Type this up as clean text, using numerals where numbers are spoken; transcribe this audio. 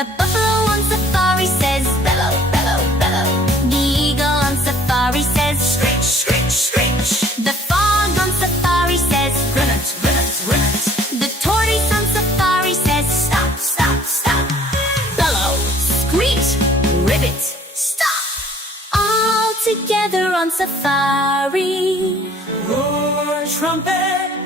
The buffalo on safari says, bellow, bellow, bellow. The eagle on safari says, screech, screech, screech. The frog on safari says, rennet, rennet, rennet. The tortoise on safari says, stop, stop, stop. Bellow, screech, ribbit, stop. All together on safari. Roar, trumpet,